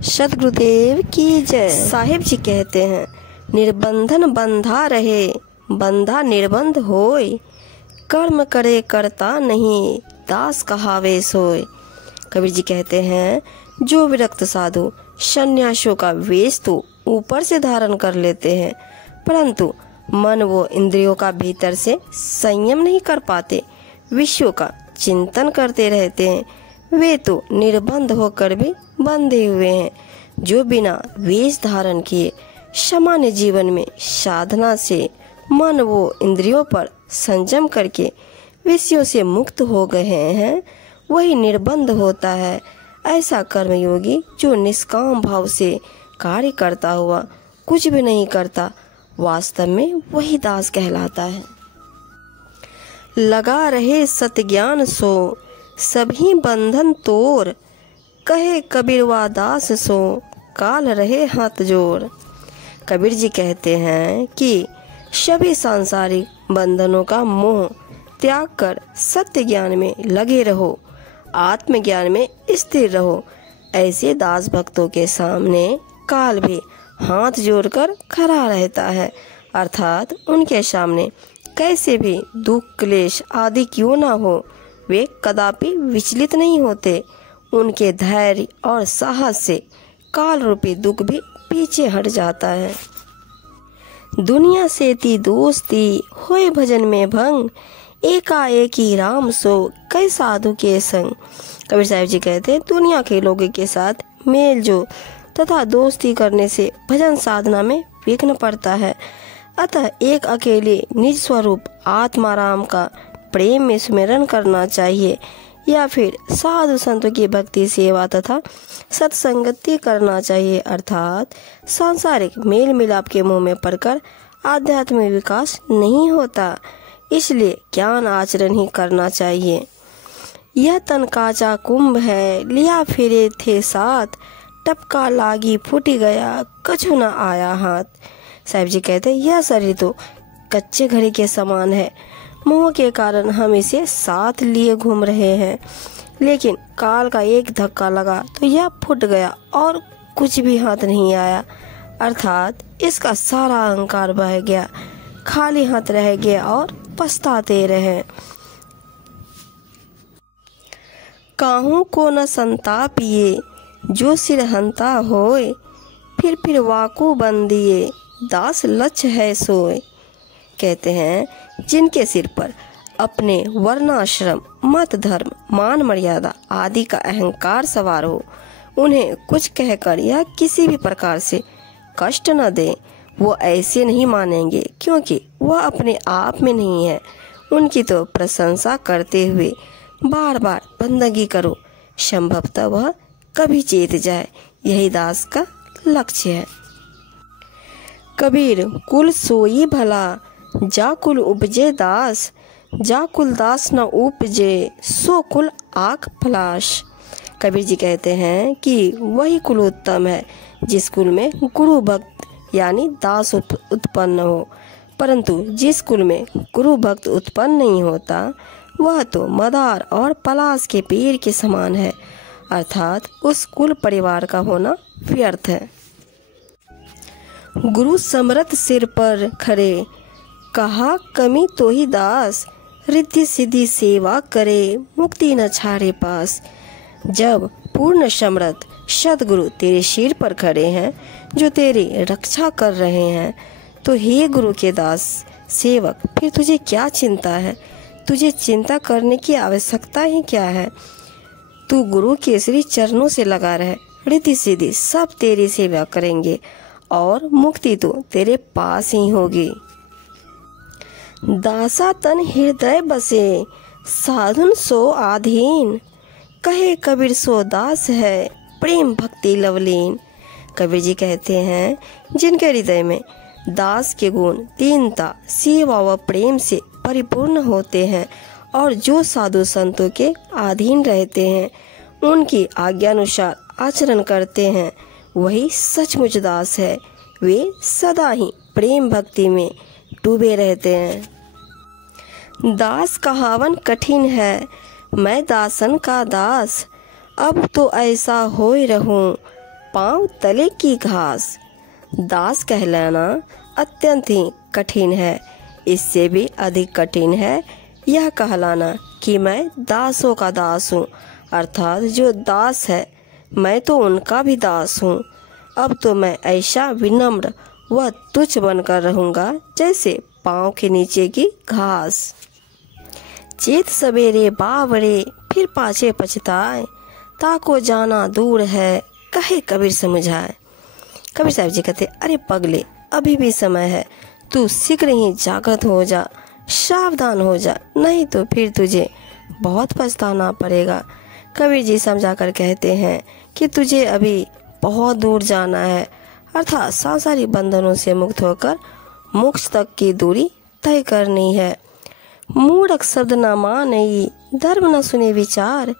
सद्गुरुदेव की जय। साहिब जी कहते हैं, निर्बंधन बंधा रहे, बंधा निर्बंध होय। कर्म करे करता नहीं, दास कहावे सोय। कबीर जी कहते हैं, जो विरक्त साधु सन्यासियों का वेश तो ऊपर से धारण कर लेते हैं, परंतु मन वो इंद्रियों का भीतर से संयम नहीं कर पाते, विषयों का चिंतन करते रहते हैं, वे तो निर्बंध होकर भी बंधे हुए हैं। जो बिना वेश धारण किए सामान्य जीवन में साधना से मन वो इंद्रियों पर संयम करके विषयों से मुक्त हो गए हैं, वही निर्बंध होता है। ऐसा कर्मयोगी जो निष्काम भाव से कार्य करता हुआ कुछ भी नहीं करता, वास्तव में वही दास कहलाता है। लगा रहे सत्य ज्ञान सो, सभी बंधन तोड़। कहे कबीर वा दास सो, काल रहे हाथ जोड़। कबीर जी कहते हैं कि सभी सांसारिक बंधनों का मोह त्याग कर सत्य ज्ञान में लगे रहो, आत्मज्ञान में स्थिर रहो। ऐसे दास भक्तों के सामने काल भी हाथ जोड़कर खड़ा रहता है, अर्थात उनके सामने कैसे भी दुख क्लेश आदि क्यों ना हो, वे कदापि विचलित नहीं होते। उनके धैर्य और साहस से काल रूपी दुख भी पीछे हट जाता है। दुनिया से ती दोस्ती, होए भजन में भंग। एकाएकी राम सो, कई साधु के संग। कबीर साहिब जी कहते हैं, दुनिया के लोगों के साथ मेल जो तथा दोस्ती करने से भजन साधना में विघ्न पड़ता है। अतः एक अकेले निज स्वरूप आत्माराम का प्रेम में स्मरण करना चाहिए, या फिर साधु संतों की भक्ति सेवा तथा सत्संगति करना चाहिए, अर्थात सांसारिक मेल मिलाप के मुंह में पड़कर आध्यात्मिक विकास नहीं होता। इसलिए ज्ञान आचरण ही करना चाहिए। यह तन काचा कुंभ है, लिया फिरे थे साथ। टपका लागी फूटी गया, कछु न आया हाथ। साहिब जी कहते हैं, यह शरीर तो कच्चे घड़े के समान है, मोह के कारण हम इसे साथ लिए घूम रहे हैं, लेकिन काल का एक धक्का लगा तो यह फूट गया और कुछ भी हाथ नहीं आया, अर्थात इसका सारा अहंकार बह गया, खाली हाथ रह गया और पछताते रहे। काहू को न संतापिए, जो सिर हंता होए। फिर वाकू बंदिए, दास लक्ष्य है सोए। कहते हैं, जिनके सिर पर अपने वर्णाश्रम मत धर्म मान मर्यादा आदि का अहंकार सवार हो, उन्हें कुछ कहकर या किसी भी प्रकार से कष्ट न दे। वो ऐसे नहीं मानेंगे, क्योंकि वह अपने आप में नहीं है। उनकी तो प्रशंसा करते हुए बार बार बंदगी करो, संभवतः वह कभी चेत जाए। यही दास का लक्ष्य है। कबीर कुल सोई भला, जा कुल उपजे दास। जा कुल दास न उपजे, सो कुल आँख फलाश। कबीर जी कहते हैं कि वही कुल उत्तम है जिस कुल में गुरु भक्त यानी दास उत्पन्न हो, परंतु जिस कुल में गुरु भक्त उत्पन्न नहीं होता, वह तो मदार और पलाश के पेड़ के समान है, अर्थात उस कुल परिवार का होना व्यर्थ है। गुरु समरथ सिर पर खड़े, कहा कमी तो ही दास। रिद्धि सिद्धि सेवा करे, मुक्ति न छाड़े पास। जब पूर्ण समर्थ सदगुरु तेरे सिर पर खड़े हैं, जो तेरी रक्षा कर रहे हैं, तो हे गुरु के दास सेवक, फिर तुझे क्या चिंता है? तुझे चिंता करने की आवश्यकता ही क्या है? तू गुरु के श्री चरणों से लगा रहे, रिद्धि सिद्धि सब तेरी सेवा करेंगे और मुक्ति तो तेरे पास ही होगी। दासा तन हृदय बसे, साधुन सो आधीन। कहे कबीर सो दास है, प्रेम भक्ति लवलीन। कबीर जी कहते हैं, जिनके हृदय में दास के गुण दीनता सेवा व प्रेम से परिपूर्ण होते हैं और जो साधु संतों के अधीन रहते हैं, उनकी आज्ञानुसार आचरण करते हैं, वही सचमुच दास है। वे सदा ही प्रेम भक्ति में डूबे रहते हैं। दास कहावन कठिन है, मैं दासन का दास। अब तो ऐसा होए रहूं, पांव तले की घास। दास कहलाना अत्यंत ही कठिन है। इससे भी अधिक कठिन है यह कहलाना कि मैं दासों का दास हूँ, अर्थात जो दास है मैं तो उनका भी दास हूँ। अब तो मैं ऐसा विनम्र व तुच्छ बनकर रहूँगा जैसे पाँव के नीचे की घास। चेत सवेरे बावरे फिर पाछे पछताए, ताको जाना दूर है कहे कबीर समझाए। कबीर साहब जी कहते, अरे पगले, अभी भी समय है, तू शीघ्र ही जागृत हो जा, सावधान हो जा, नहीं तो फिर तुझे बहुत पछताना पड़ेगा। कबीर जी समझा कर कहते हैं कि तुझे अभी बहुत दूर जाना है, अर्थात सांसारिक बंधनों से मुक्त होकर मोक्ष तक की दूरी तय करनी है। मूढ़क शब्द न मानई, धर्म न सुने विचार,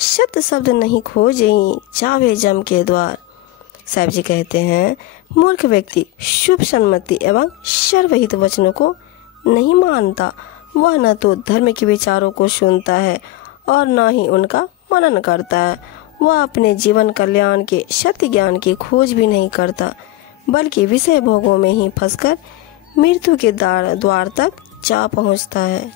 सत्य शब्द नहीं खोजई, जावे जम के द्वार। साहब जी कहते हैं, मूर्ख व्यक्ति शुभ सम्मति एवं सर्वहित वचनों को नहीं मानता। वह न तो धर्म के विचारों को सुनता है और न ही उनका मनन करता है। वह अपने जीवन कल्याण के सत्य ज्ञान की खोज भी नहीं करता, बल्कि विषय भोगों में ही फंसकर मृत्यु के द्वार तक जा पहुंचता है।